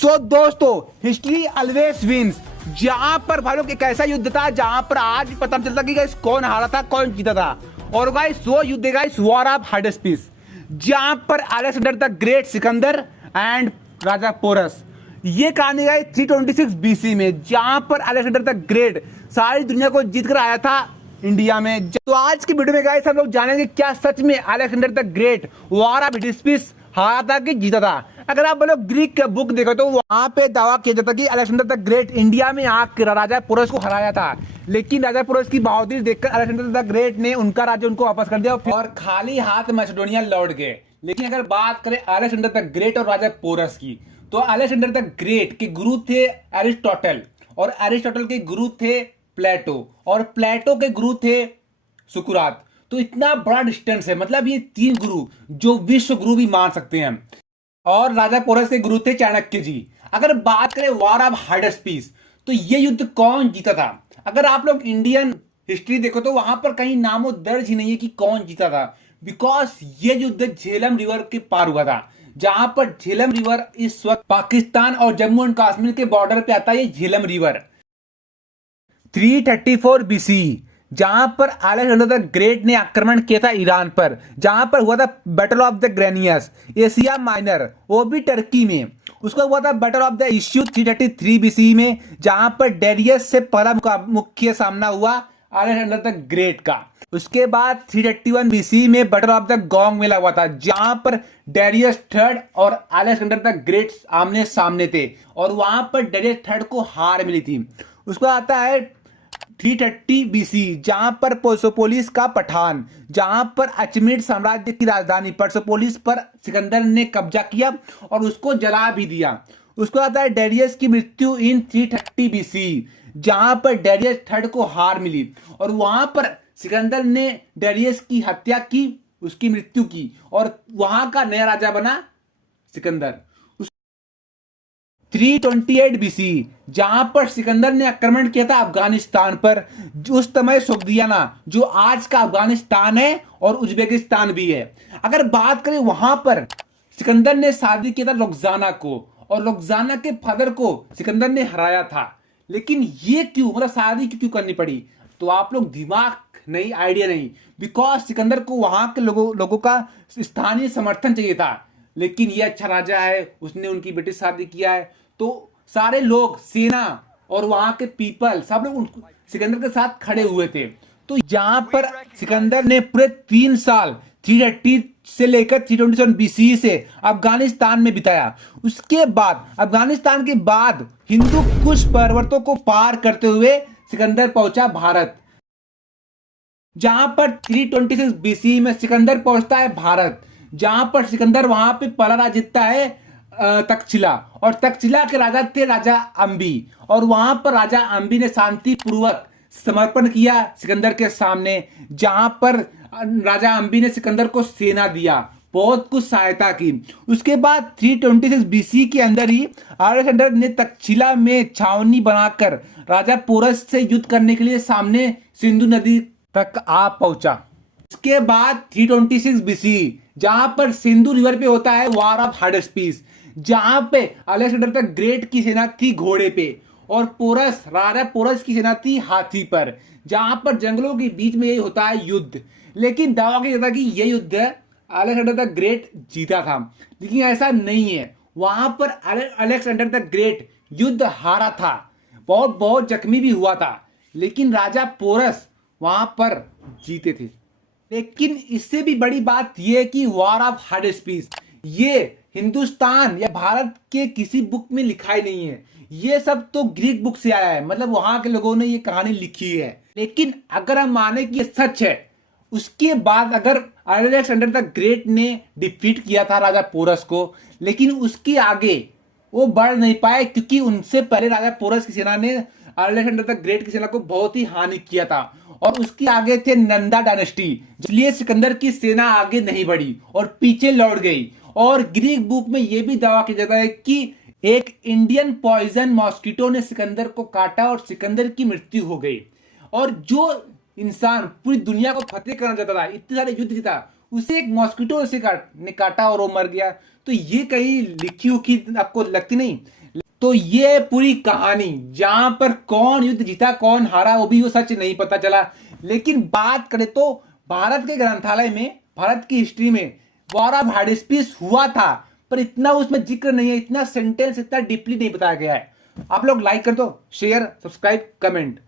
सो दोस्तों, history always wins. जहां पर भाई लोग एक ऐसा युद्ध था जहां पर आज भी पता चलता कि गाइस कौन हारा था कौन जीता था। और गाइस वो युद्ध है गाइस वॉर ऑफ हाइडेस्पीस, जहां पर Alexander the Great Sikandar and Raja Porus. ये कहानी गाइस 326 बीसी में, जहां पर अलेक्जेंडर द ग्रेट सारी दुनिया को जीत कर आया था इंडिया में। तो आज की वीडियो में गाइस हम लोग जानेंगे क्या सच में Alexander the Great war of Hydaspes हारा था कि जीता था। अगर आप लोग ग्रीक के बुक देखो तो वहां पे दावा किया जाता कि अलेक्जेंडर द ग्रेट इंडिया में आकर राजा पोरस को हराया था, लेकिन राजा पोरस की बहादुरी देखकर अलेक्जेंडर द ग्रेट ने उनका राज्य उनको वापस कर दिया और खाली हाथ मैसेडोनिया लौट गए। लेकिन अगर बात करें अलेक्जेंडर द ग्रेट और राजा पोरस की, तो अलेक्जेंडर द ग्रेट के गुरु थे एरिस्टोटल, और एरिस्टोटल के गुरु थे प्लेटो, और प्लेटो के गुरु थे सुकरात। तो इतना बड़ा डिस्टेंस है, मतलब ये तीन गुरु जो विश्व गुरु भी मान सकते हैं। और राजा पोरस के गुरु थे चाणक्य जी। अगर बात करें वॉर ऑफ हाइडेस्पीस, तो ये युद्ध कौन जीता था। अगर आप लोग इंडियन हिस्ट्री देखो तो वहां पर कहीं नामो दर्ज ही नहीं है कि कौन जीता था, बिकॉज ये युद्ध झेलम रिवर के पार हुआ था। जहां पर झेलम रिवर इस वक्त पाकिस्तान और जम्मू एंड कश्मीर के बॉर्डर पे आता है। ये झेलम रिवर 334 बीसी, जहां पर अलेक्जेंडर द ग्रेट ने आक्रमण किया था ईरान पर, जहां पर हुआ था battle of the Granicus, Asia Minor, वो भी टर्की में। उसका हुआ था battle of the Issus 333 BC में, जहां पर डेरियस से पहला मुख्य सामना हुआ अलेक्जेंडर द ग्रेट का। उसके बाद 331 बीसी में बैटल ऑफ द गोंग मेला हुआ था, जहां पर डेरियस थर्ड और अलेक्जेंडर द ग्रेट आमने सामने थे, और वहां पर डेरियस थर्ड को हार मिली थी। उसको आता है 330 बीसी, जहां पर पर्सोपोलिस का पठान, जहां पर अचमेट साम्राज्य की राजधानी पर्सोपोलिस पर सिकंदर ने कब्जा किया और उसको जला भी दिया। उसको आता है डेरियस की मृत्यु इन 330 बीसी, जहां पर डेरियस थर्ड को हार मिली, और वहां पर सिकंदर ने डेरियस की हत्या की, उसकी मृत्यु की, और वहां का नया राजा बना सिकंदर। 328 बीसी, जहां पर सिकंदर ने आक्रमण किया था अफगानिस्तान पर। उस समय सोग्दियाना, जो आज का अफगानिस्तान है और उज्बेकिस्तान भी है। अगर बात करें वहां पर सिकंदर ने शादी किया था रोकजाना को, और रोकजाना के फादर को सिकंदर ने हराया था। लेकिन ये क्यों, मतलब शादी क्यों करनी पड़ी, तो आप लोग दिमाग नहीं, आइडिया नहीं, बिकॉज सिकंदर को वहां के लोगों का स्थानीय समर्थन चाहिए था। लेकिन ये अच्छा राजा है, उसने उनकी बेटी शादी किया है, तो सारे लोग, सेना और वहां के पीपल सब लोग सिकंदर के साथ खड़े हुए थे। तो जहां पर सिकंदर ने पूरे 3 साल 330 से लेकर 327 बीसी से अफगानिस्तान में बिताया। उसके बाद अफगानिस्तान के बाद हिंदू कुश पर्वतों को पार करते हुए सिकंदर पहुंचा भारत, जहां पर 326 बीसी में सिकंदर पहुंचता है भारत, जहां पर सिकंदर वहां पे पहला राज जीतता है तक्षशिला, और तक्षशिला के राजा थे राजा अंबी, और वहां पर राजा अंबी ने शांति पूर्वक समर्पण किया सिकंदर के सामने, जहां पर राजा अंबी ने सिकंदर को सेना दिया, बहुत कुछ सहायता की। उसके बाद 326 बीसी के अंदर ही अलेक्जेंडर ने तक्षशिला में छावनी बनाकर राजा पोरस से युद्ध करने के लिए सामने सिंधु नदी तक आ पहुंचा। इसके बाद 326 बीसी, जहां पर सिंधु रिवर पे होता है वॉर ऑफ हाइडेस्पीस, जहां पे अलेक्जेंडर द ग्रेट की सेना थी घोड़े पे, और पोरस, राजा पोरस की सेना थी हाथी पर, जहां पर जंगलों के बीच में ये होता है युद्ध। लेकिन दावा किया जाता है कि यह युद्ध अलेक्जेंडर द ग्रेट जीता था, लेकिन ऐसा नहीं है। वहां पर अलेक्जेंडर द ग्रेट युद्ध हारा था, बहुत बहुत जख्मी भी हुआ था, लेकिन राजा पोरस वहां पर जीते थे। लेकिन इससे भी बड़ी बात यह कि वॉर ऑफ हाइडेस्पीस ये हिंदुस्तान या भारत के किसी बुक में लिखा ही नहीं है। ये सब तो ग्रीक बुक से आया है, मतलब वहां के लोगों ने ये कहानी लिखी है। लेकिन अगर हम माने कि ये सच है, उसके बाद अगर अलेक्जेंडर द ग्रेट ने डिफीट किया था राजा पोरस को, लेकिन उसके आगे वो बढ़ नहीं पाए, क्योंकि उनसे पहले राजा पोरस की सेना ने अलेक्जेंडर द ग्रेट की सेना को बहुत ही हानि किया था, और उसके आगे थे नंदा डायनेस्टी, इसलिए सिकंदर की सेना आगे नहीं बढ़ी और पीछे लौट गई। और ग्रीक बुक में यह भी दावा किया जाता है कि एक इंडियन पॉइजन मॉस्किटो ने सिकंदर को काटा और सिकंदर की मृत्यु हो गई। और जो इंसान पूरी दुनिया को फतेह करना चाहता था, इतने सारे युद्ध जीता, उसे एक मॉस्किटो ने काटा और वो मर गया। तो ये कहीं लिखी हुई आपको लगती नहीं, तो ये पूरी कहानी, जहां पर कौन युद्ध जीता कौन हारा वो भी वो सच नहीं पता चला। लेकिन बात करें तो भारत के ग्रंथालय में, भारत की हिस्ट्री में वॉर ऑफ हाइडेस्पिस हुआ था, पर इतना उसमें जिक्र नहीं है, इतना सेंटेंस इतना डीपली नहीं बताया गया है। आप लोग लाइक कर दो, शेयर, सब्सक्राइब, कमेंट।